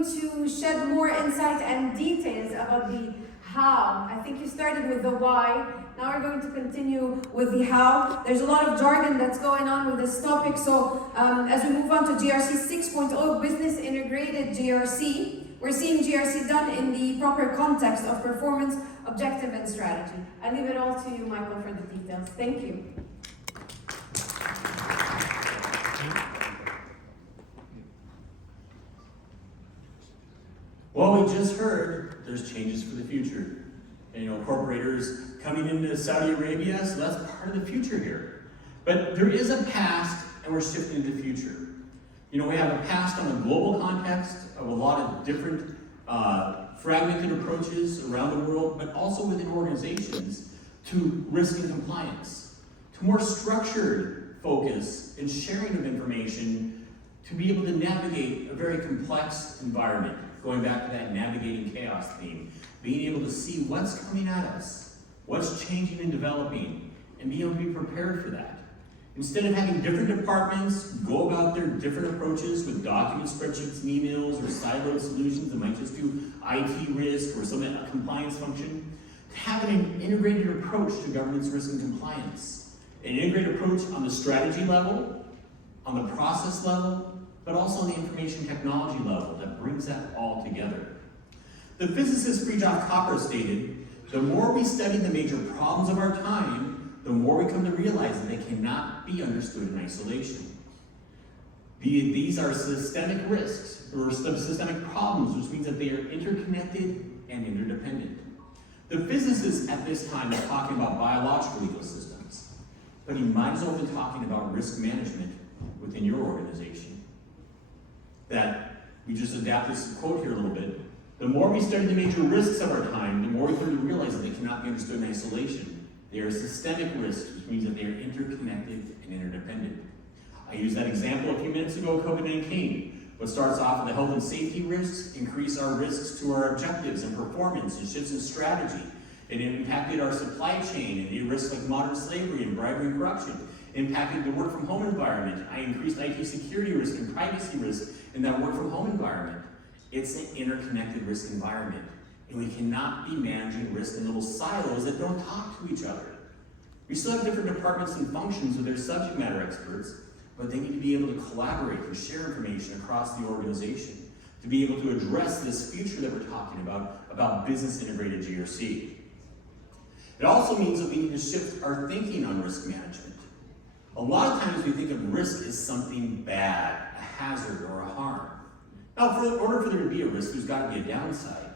To shed more insight and details about the how. I think you started with the why. Now we're going to continue with the how. There's a lot of jargon that's going on with this topic. So as we move on to GRC 6.0, Business Integrated GRC, we're seeing GRC done in the proper context of performance, objective, and strategy. I leave it all to you, Michael, for the details. Thank you. Well, we just heard there's changes for the future. And, corporators coming into Saudi Arabia, so that's part of the future here. But there is a past, and we're shifting into the future. We have a past on a global context of a lot of different fragmented approaches around the world, but also within organizations to risk and compliance, to more structured focus and sharing of information to be able to navigate a very complex environment. Going back to that navigating chaos theme, being able to see what's coming at us, what's changing and developing, and being able to be prepared for that. Instead of having different departments go about their different approaches with document spreadsheets and emails or siloed solutions that might just do IT risk or some compliance function, having an integrated approach to governance, risk, and compliance. An integrated approach on the strategy level, on the process level, but also on the information technology level that brings that all together. The physicist Friedrich Capra stated, the more we study the major problems of our time, the more we come to realize that they cannot be understood in isolation. These are systemic risks, or systemic problems, which means that they are interconnected and interdependent. The physicist at this time is talking about biological ecosystems, but he might as well be talking about risk management within your organization. That we just adapt this quote here a little bit. The more we study the major risks of our time, the more we come to realize that they cannot be understood in isolation. They are systemic risks, which means that they are interconnected and interdependent. I used that example a few minutes ago, COVID-19. What starts off with the health and safety risks, increase our risks to our objectives and performance and shifts in strategy. It impacted our supply chain and the risks like modern slavery and bribery and corruption. Impacted the work from home environment. I increased IT security risk and privacy risk in that work from home environment. It's an interconnected risk environment. And we cannot be managing risk in little silos that don't talk to each other. We still have different departments and functions with their subject matter experts, but they need to be able to collaborate and share information across the organization to be able to address this future that we're talking about business integrated GRC. It also means that we need to shift our thinking on risk management. A lot of times we think of risk as something bad, a hazard, or a harm. Now, in order for there to be a risk, there's got to be a downside.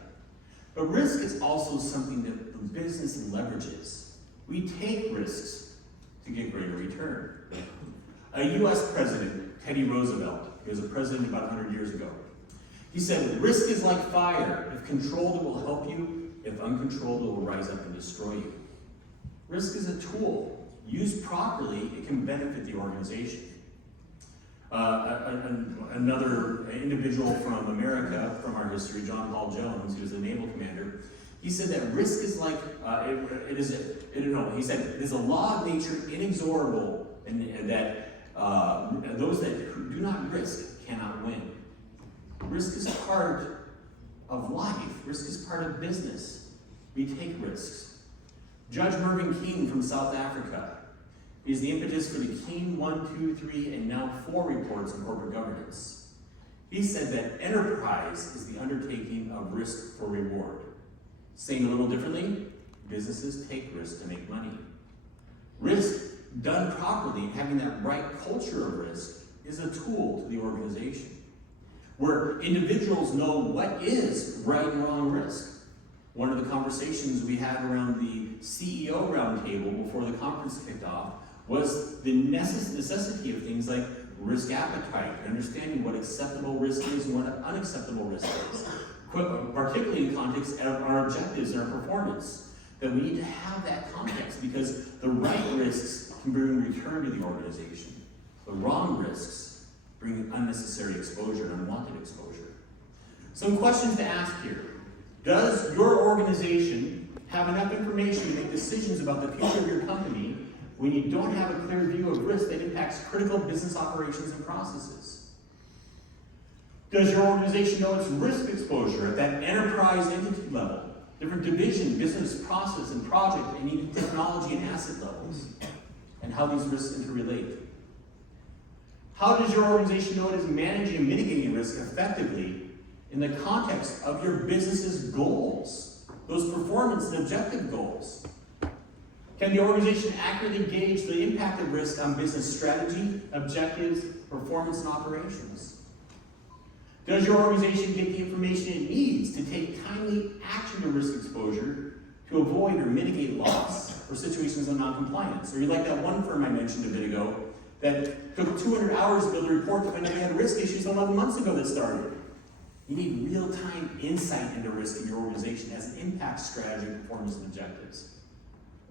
But risk is also something that the business leverages. We take risks to get greater return. A US president, Teddy Roosevelt, he was a president about 100 years ago. He said, risk is like fire. If controlled, it will help you. If uncontrolled, it will rise up and destroy you. Risk is a tool. Used properly, it can benefit the organization. Another individual from America, from our history, John Paul Jones, who was a naval commander, he said that risk is like, he said, it is a law of nature inexorable, and that those that do not risk cannot win. Risk is part of life. Risk is part of business. We take risks. Judge Mervyn King from South Africa is the impetus for the King 1, 2, 3, and now 4 reports on corporate governance. He said that enterprise is the undertaking of risk for reward. Saying a little differently, businesses take risk to make money. Risk done properly, having that right culture of risk, is a tool to the organization, where individuals know what is right and wrong risk. One of the conversations we had around the CEO roundtable before the conference kicked off was the necessity of things like risk appetite, understanding what acceptable risk is and what unacceptable risk is, particularly in context of our objectives and our performance. That we need to have that context because the right risks can bring return to the organization. The wrong risks bring unnecessary exposure and unwanted exposure. Some questions to ask here. Does your organization have enough information to make decisions about the future of your company when you don't have a clear view of risk that impacts critical business operations and processes? Does your organization know its risk exposure at that enterprise entity level? Different division, business, process, and project, and even technology and asset levels, and how these risks interrelate. How does your organization know it is managing and mitigating risk effectively in the context of your business's goals, those performance and objective goals? Can the organization accurately gauge the impact of risk on business strategy, objectives, performance, and operations? Does your organization get the information it needs to take timely action to risk exposure to avoid or mitigate loss or situations of noncompliance? Or you like that one firm I mentioned a bit ago that took 200 hours to build a report to find out they had risk issues 11 months ago that started. You need real-time insight into risk in your organization as it impacts strategy, performance, and objectives.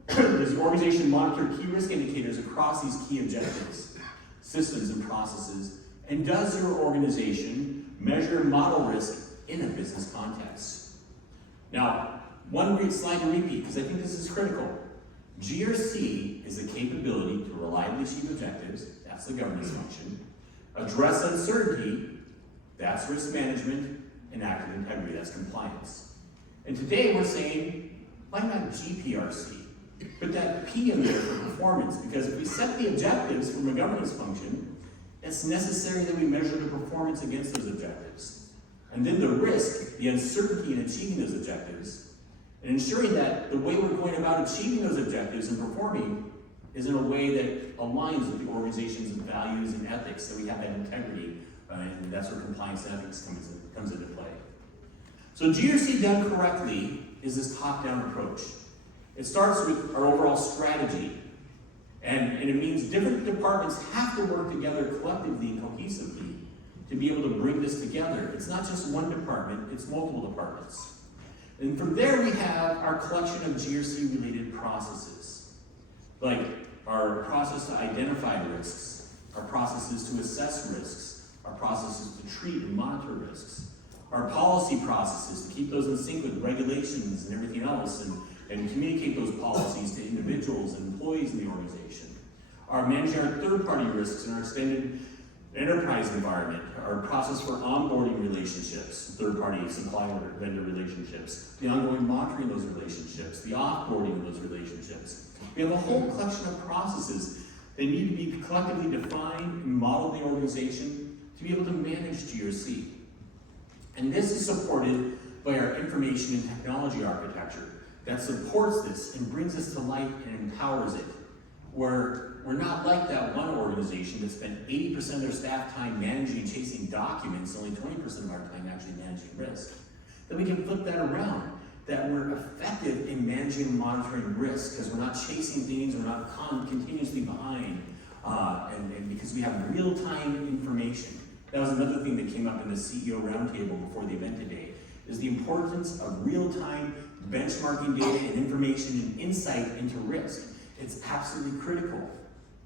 Does your organization monitor key risk indicators across these key objectives, systems, and processes? And does your organization measure and model risk in a business context? Now, one great slide to repeat, because I think this is critical. GRC is the capability to reliably achieve objectives, that's the governance function, address uncertainty, that's risk management, and act with integrity, that's compliance. And today we're saying, why not GPRC? Put that P in there for performance, because if we set the objectives from a governance function, it's necessary that we measure the performance against those objectives. And then the risk, the uncertainty in achieving those objectives, and ensuring that the way we're going about achieving those objectives and performing is in a way that aligns with the organization's values and ethics, so we have that integrity, and that's where compliance and ethics comes into play. So GRC done correctly is this top-down approach. It starts with our overall strategy, and it means different departments have to work together collectively and cohesively to be able to bring this together. It's not just one department, it's multiple departments. And from there we have our collection of GRC-related processes, like our process to identify risks, our processes to assess risks, our processes to treat and monitor risks, our policy processes to keep those in sync with regulations and everything else, and communicate those policies to individuals and employees in the organization. Our managing our third-party risks in our extended enterprise environment, our process for onboarding relationships, third-party supplier vendor relationships, the ongoing monitoring of those relationships, the offboarding of those relationships. We have a whole collection of processes that need to be collectively defined and modeled in the organization to be able to manage GRC. And this is supported by our information and technology architecture that supports this and brings this to life and empowers it. Where we're not like that one organization that spent 80% of their staff time managing and chasing documents, only 20% of our time actually managing risk. Then we can flip that around, that we're effective in managing and monitoring risk because we're not chasing things, we're not continuously behind, and because we have real-time information. That was another thing that came up in the CEO roundtable before the event today, is the importance of real-time benchmarking data and information and insight into risk. It's absolutely critical.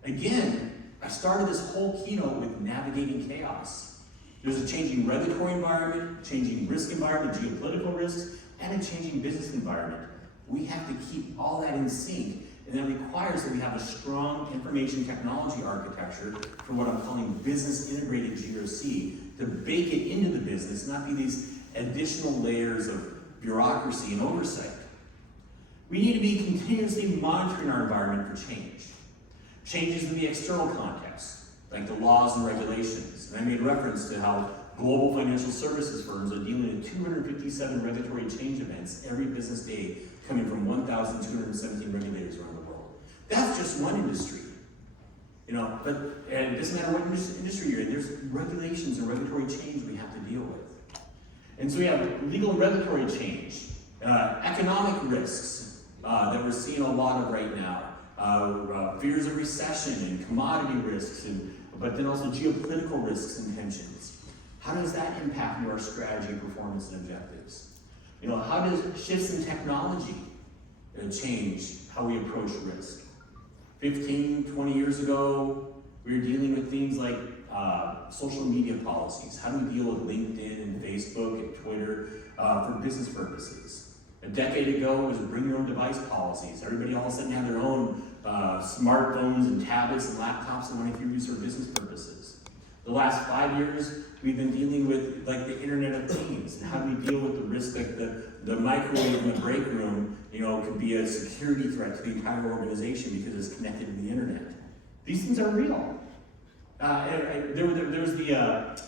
Again, I started this whole keynote with navigating chaos. There's a changing regulatory environment, changing risk environment, geopolitical risks, and a changing business environment. We have to keep all that in sync, and that requires that we have a strong information technology architecture for what I'm calling business integrated GRC, to bake it into the business, not be these additional layers of bureaucracy and oversight. We need to be continuously monitoring our environment for change. Changes in the external context, like the laws and regulations. And I made reference to how global financial services firms are dealing with 257 regulatory change events every business day, coming from 1,217 regulators around the world. That's just one industry. And it doesn't matter what industry you're in, there's regulations and regulatory change we have to deal with. And so we have legal and regulatory change, economic risks, that we're seeing a lot of right now, fears of recession and commodity risks, but then also geopolitical risks and tensions. How does that impact our strategy, performance, and objectives? How does shifts in technology change how we approach risk? 15, 20 years ago, we were dealing with things like social media policies. How do we deal with LinkedIn and Facebook and Twitter for business purposes? A decade ago, it was bring your own device policies. Everybody all of a sudden had their own smartphones and tablets and laptops and wanted to use for business purposes. The last 5 years, we've been dealing with like the Internet of Things, and how do we deal with the risk that the microwave in the break room, could be a security threat to the entire organization because it's connected to the internet. These things are real. There was the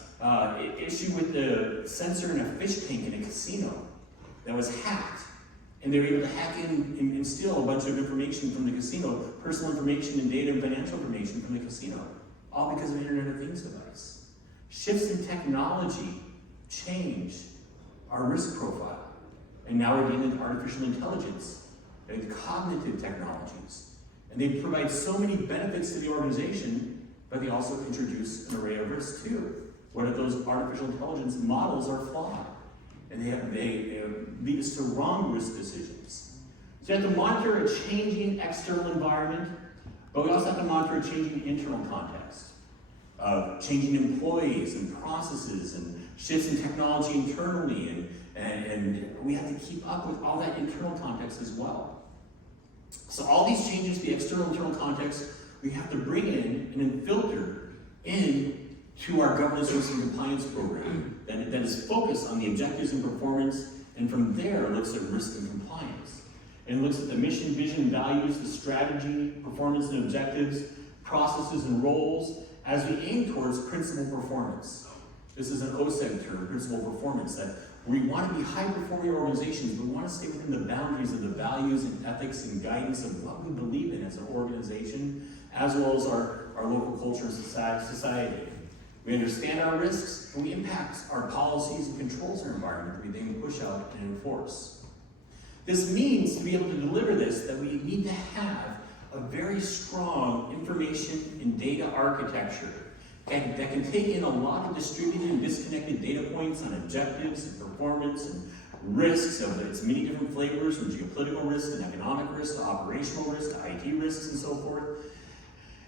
issue with the sensor in a fish tank in a casino that was hacked. And they were able to hack in and steal a bunch of information from the casino, personal information and data and financial information from the casino, all because of an Internet of Things device. Shifts in technology change our risk profile. And now we're dealing with artificial intelligence and cognitive technologies. And they provide so many benefits to the organization, but they also introduce an array of risks too. What if those artificial intelligence models are flawed? And they lead us to wrong risk decisions. So you have to monitor a changing external environment, but we also have to monitor a changing internal context of changing employees and processes and shifts in technology internally, and we have to keep up with all that internal context as well. So all these changes to the external and internal context, we have to bring in and then filter in to our governance, risk, and compliance program that is focused on the objectives and performance, and from there looks at risk and compliance. And looks at the mission, vision, values, the strategy, performance and objectives, processes and roles, as we aim towards principal performance. This is an OSEG term, principal performance, that we want to be high-performing organizations, but we want to stay within the boundaries of the values and ethics and guidance of what we believe in as an organization, as well as our local culture and society. We understand our risks, and we impact our policies and controls our environment that we then push out and enforce. This means, to be able to deliver this, that we need to have a very strong information and data architecture that can take in a lot of distributed and disconnected data points on objectives and performance and risks of its many different flavors, from geopolitical risk and economic risk to operational risk to IT risks and so forth,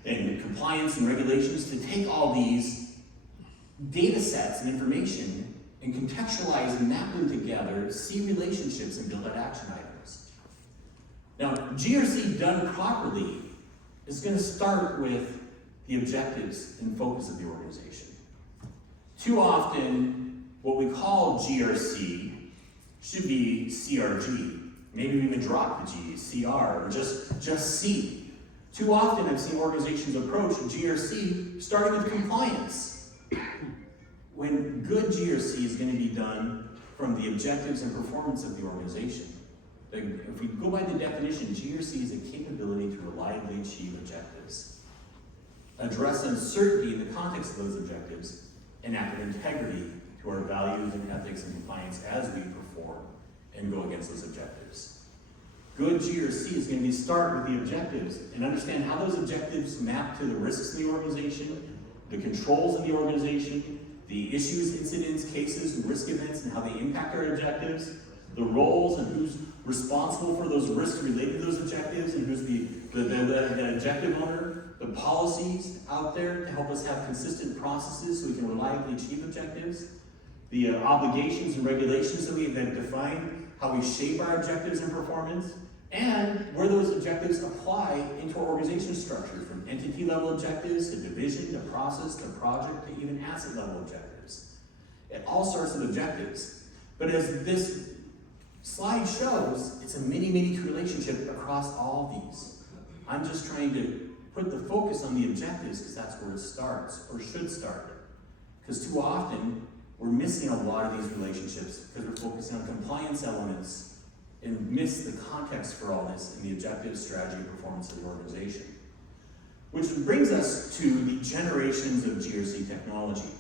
and compliance and regulations, to take all these data sets and information and contextualize and map them together, see relationships, and build out action items. Now, GRC done properly is going to start with the objectives and focus of the organization. Too often, what we call GRC should be CRG. Maybe we even drop the G, CR, or just C. Too often, I've seen organizations approach GRC starting with compliance, when good GRC is going to be done from the objectives and performance of the organization. If we go by the definition, GRC is a capability to reliably achieve objectives, address uncertainty in the context of those objectives, and act with integrity to our values and ethics and compliance as we perform and go against those objectives. Good GRC is going to start with the objectives and understand how those objectives map to the risks in the organization, the controls in the organization, the issues, incidents, cases, and risk events, and how they impact our objectives, the roles and who's responsible for those risks related to those objectives, and who's the objective owner, the policies out there to help us have consistent processes so we can reliably achieve objectives, the obligations and regulations that we have defined, how we shape our objectives and performance, and where those objectives apply into our organization structure, from entity level objectives to division to process to project to even asset level objectives. It all starts with objectives. But as this slide shows, it's a many-to relationship across all these. I'm just trying to put the focus on the objectives because that's where it starts, or should start. Because too often, we're missing a lot of these relationships because we're focusing on compliance elements and miss the context for all this in the objective, strategy, and performance of the organization. Which brings us to the generations of GRC technology.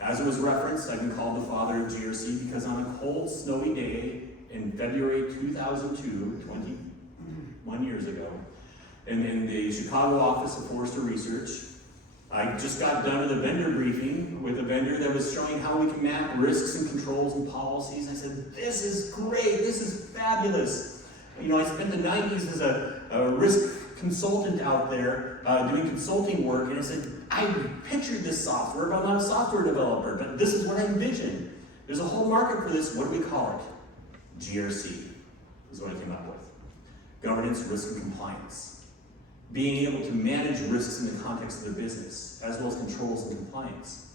As it was referenced, I've been called the father of GRC because on a cold, snowy day in February 2002, 21 years ago, and in the Chicago office of Forrester Research, I just got done with a vendor briefing with a vendor that was showing how we can map risks and controls and policies. I said, this is great, this is fabulous. I spent the 90s as a risk consultant out there doing consulting work, and I said, I pictured this software, but I'm not a software developer, but this is what I envisioned. There's a whole market for this. What do we call it? GRC is what I came up with. Governance, risk, and compliance. being able to manage risks in the context of their business, as well as controls and compliance.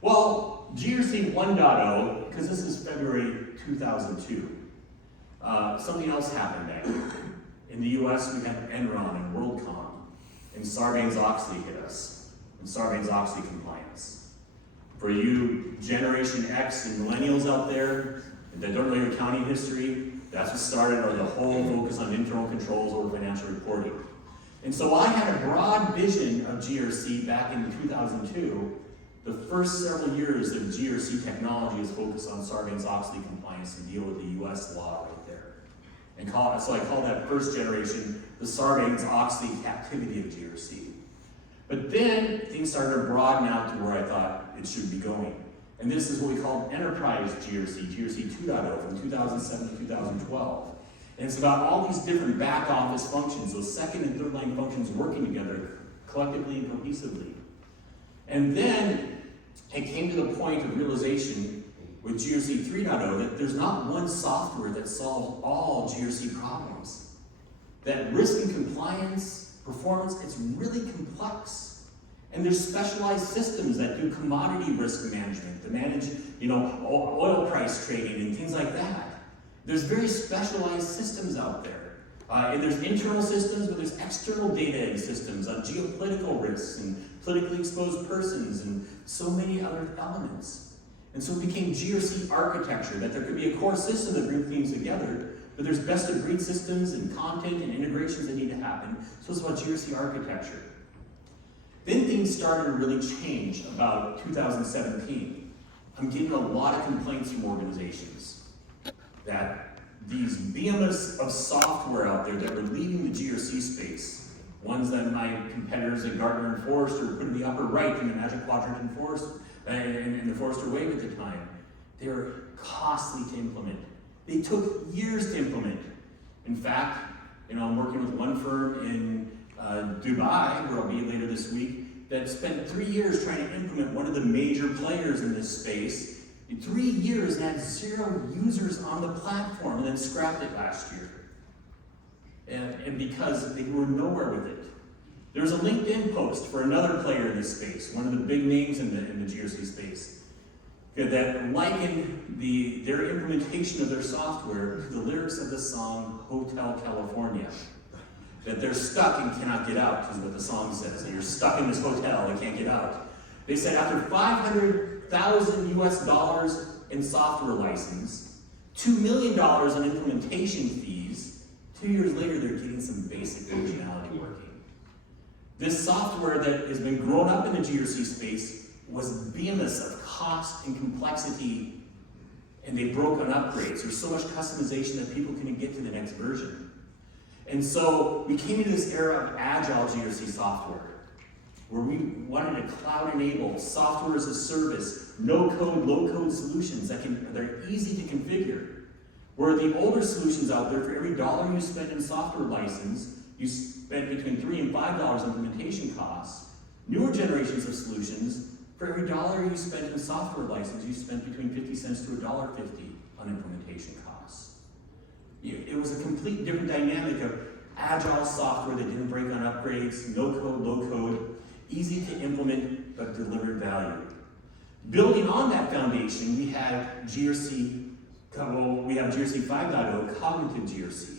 Well, GRC 1.0, because this is February 2002, something else happened then. In the US, we had Enron and WorldCom, and Sarbanes-Oxley hit us, and Sarbanes-Oxley compliance. For you Generation X and millennials out there that don't know your accounting history, that's what started the whole focus on internal controls over financial reporting. And so I had a broad vision of GRC back in 2002. The first several years of GRC technology is focused on Sarbanes-Oxley compliance to deal with the US law right there. And so I call that first generation the Sarbanes-Oxley captivity of GRC. But then things started to broaden out to where I thought it should be going. And this is what we call enterprise GRC, GRC 2.0 from 2007 to 2012. And it's about all these different back office functions, those second and third line functions working together collectively and cohesively. And then it came to the point of realization with GRC 3.0 that there's not one software that solves all GRC problems. That risk and compliance, performance, it's really complex. And there's specialized systems that do commodity risk management, to manage, oil price trading and things like that. There's very specialized systems out there. And there's internal systems, but there's external data systems on geopolitical risks and politically exposed persons and so many other elements. And so it became GRC architecture, that there could be a core system that brings things together, but there's best of breed systems and content and integrations that need to happen. So it's about GRC architecture. Then things started to really change about 2017. I'm getting a lot of complaints from organizations that these behemoths of software out there that were leaving the GRC space, ones that my competitors at Gartner and Forrester put in the upper right in the Magic Quadrant and the Forrester Wave at the time, they were costly to implement. They took years to implement. In fact, I'm working with one firm in Dubai, where I'll be later this week, that spent 3 years trying to implement one of the major players in this space. In 3 years and had 0 users on the platform, and then scrapped it last year. And because they were nowhere with it. There's a LinkedIn post for another player in this space, one of the big names in the GRC space, that likened their implementation of their software to the lyrics of the song Hotel California. That they're stuck and cannot get out, is what the song says. That you're stuck in this hotel and can't get out. They said after $500,000 US in software license, $2 million in implementation fees, 2 years later they're getting some basic functionality working. This software that has been grown up in the GRC space was behemoths of cost and complexity, and they broke on upgrades. There's so much customization that people couldn't get to the next version. And so we came into this era of agile GRC software, where we wanted to cloud-enable software as a service, no-code, low-code solutions that are easy to configure. Where the older solutions out there, for every dollar you spend in software license, you spend between $3 and $5 implementation costs. Newer generations of solutions, for every dollar you spend in software license, you spend between 50 cents to $1.50 on implementation costs. It was a complete different dynamic of agile software that didn't break on upgrades, no code, low code, easy to implement, but delivered value. Building on that foundation, we have GRC 5.0, cognitive GRC.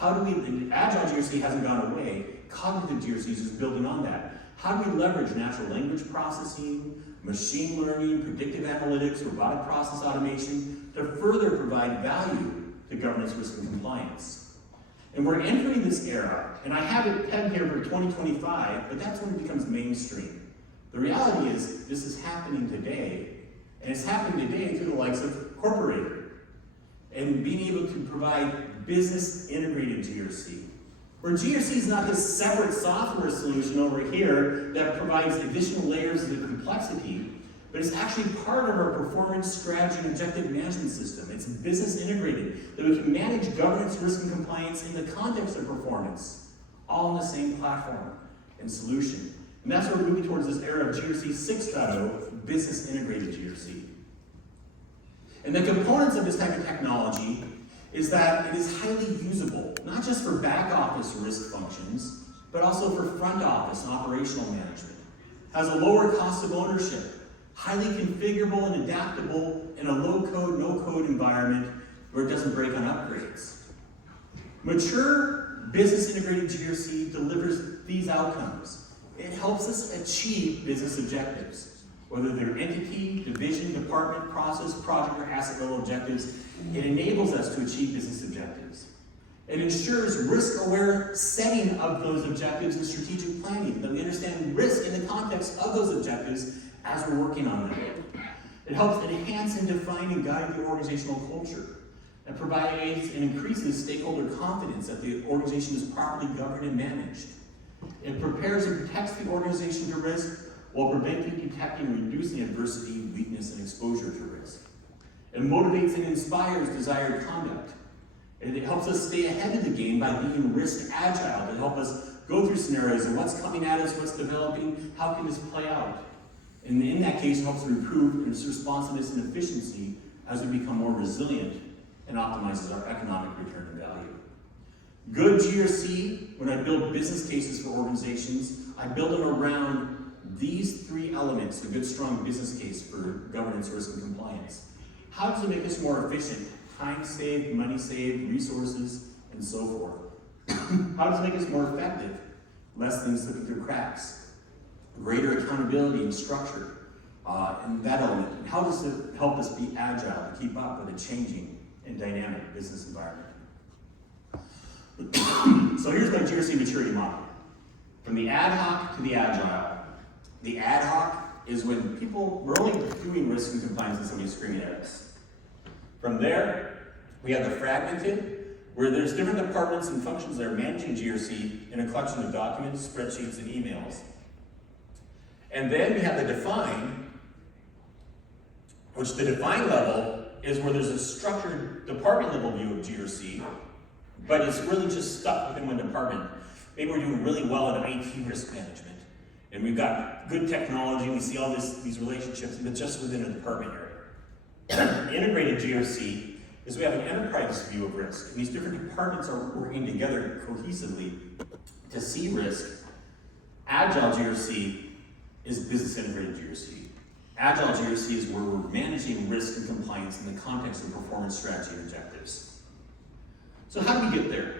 Agile GRC hasn't gone away, cognitive GRC is just building on that. How do we leverage natural language processing, machine learning, predictive analytics, robotic process automation to further provide value to governance, risk, and compliance? And we're entering this era, and I have it pegged here for 2025, but that's when it becomes mainstream. The reality is, this is happening today, and it's happening today through the likes of Corporator, and being able to provide business integrated GRC. Where GRC is not this separate software solution over here that provides additional layers of complexity, but it's actually part of our performance strategy and objective management system. It's business integrated, that we can manage governance, risk, and compliance in the context of performance, all on the same platform and solution. And that's where we're moving towards this era of GRC 6.0, business integrated GRC. And the components of this type of technology is that it is highly usable, not just for back office risk functions, but also for front office and operational management. Has a lower cost of ownership, highly configurable and adaptable in a low-code, no-code environment where it doesn't break on upgrades. Mature business integrated GRC delivers these outcomes. It helps us achieve business objectives, whether they're entity, division, department, process, project, or asset level objectives. It enables us to achieve business objectives. It ensures risk-aware setting of those objectives and strategic planning, that we understand risk in the context of those objectives as we're working on them. It helps enhance and define and guide the organizational culture. It provides and increases stakeholder confidence that the organization is properly governed and managed. It prepares and protects the organization to risk while preventing, detecting, and reducing adversity, weakness, and exposure to risk. It motivates and inspires desired conduct. And it helps us stay ahead of the game by being risk agile to help us go through scenarios and what's coming at us, what's developing, how can this play out. And in that case, it helps to improve its responsiveness and efficiency as we become more resilient and optimizes our economic return and value. Good GRC, when I build business cases for organizations, I build them around these three elements, a good strong business case for governance, risk, and compliance. How does it make us more efficient? Time saved, money saved, resources, and so forth. How does it make us more effective? Less things slipping through cracks. Greater accountability and structure, and that element. And how does it help us be agile to keep up with a changing and dynamic business environment? So here's my GRC maturity model. From the ad hoc to the agile. The ad hoc is when we're only doing risk and compliance and somebody's screaming at us. From there, we have the fragmented, where there's different departments and functions that are managing GRC in a collection of documents, spreadsheets, and emails. And then we have the define, which the define level is where there's a structured department level view of GRC, but it's really just stuck within one department. Maybe we're doing really well in IT risk management, and we've got good technology, we see all these relationships, but just within a department area. Integrated GRC is we have an enterprise view of risk, and these different departments are working together cohesively to see risk. Agile GRC is business integrated GRC. Agile GRC is where we're managing risk and compliance in the context of performance strategy and objectives. So how do we get there?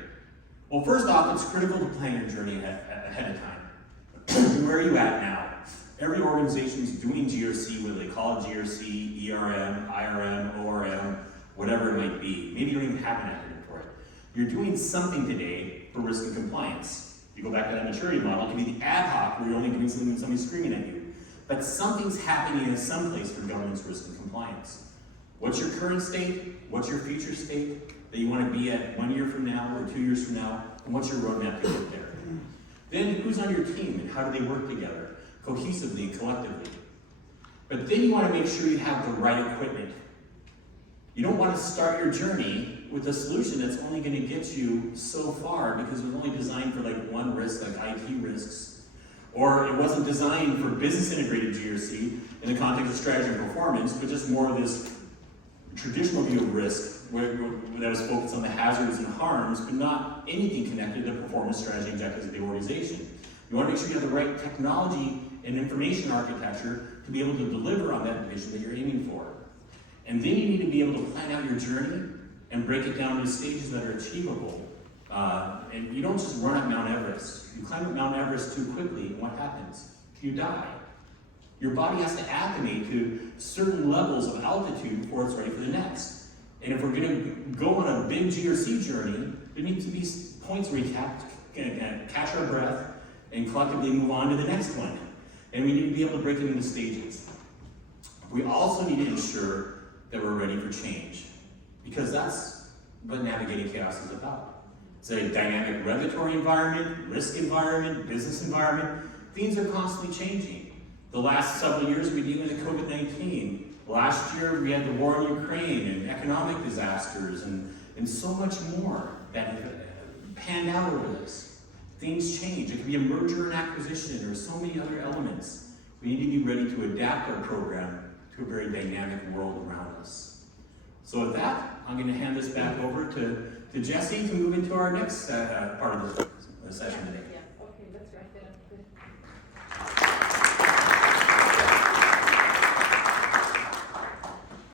Well, first off, it's critical to plan your journey ahead of time. Where are you at now? Every organization is doing GRC, whether they call it GRC, ERM, IRM, ORM, whatever it might be. Maybe you don't even have an acronym for it. You're doing something today for risk and compliance. You go back to that maturity model, it can be the ad hoc where you're only doing something when somebody's screaming at you. But something's happening in some place for governance, risk, and compliance. What's your current state? What's your future state that you want to be at 1 year from now or 2 years from now? And what's your roadmap to get there? Then who's on your team and how do they work together, cohesively and collectively? But then you want to make sure you have the right equipment. You don't want to start your journey with a solution that's only going to get you so far because it was only designed for like one risk, like IT risks. Or it wasn't designed for business integrated GRC in the context of strategy and performance, but just more of this traditional view of risk that was focused on the hazards and harms, but not anything connected to performance strategy and objectives of the organization. You want to make sure you have the right technology and information architecture to be able to deliver on that vision that you're aiming for. And then you need to be able to plan out your journey and break it down into stages that are achievable. And you don't just run up Mount Everest. You climb up Mount Everest too quickly, and what happens? You die. Your body has to acclimate to certain levels of altitude before it's ready for the next. And if we're going to go on a big GRC journey, there needs to be points where we catch our breath and collectively move on to the next one. And we need to be able to break it into stages. We also need to ensure that we're ready for change, because that's what navigating chaos is about. It's a dynamic regulatory environment, risk environment, business environment. Things are constantly changing. The last several years we deal with COVID-19. Last year we had the war in Ukraine and economic disasters and so much more that panned out over this. Things change. It can be a merger and acquisition. There are so many other elements. We need to be ready to adapt our program to a very dynamic world around us. So with that, I'm going to hand this back over to Jesse to move into our next part of the session today.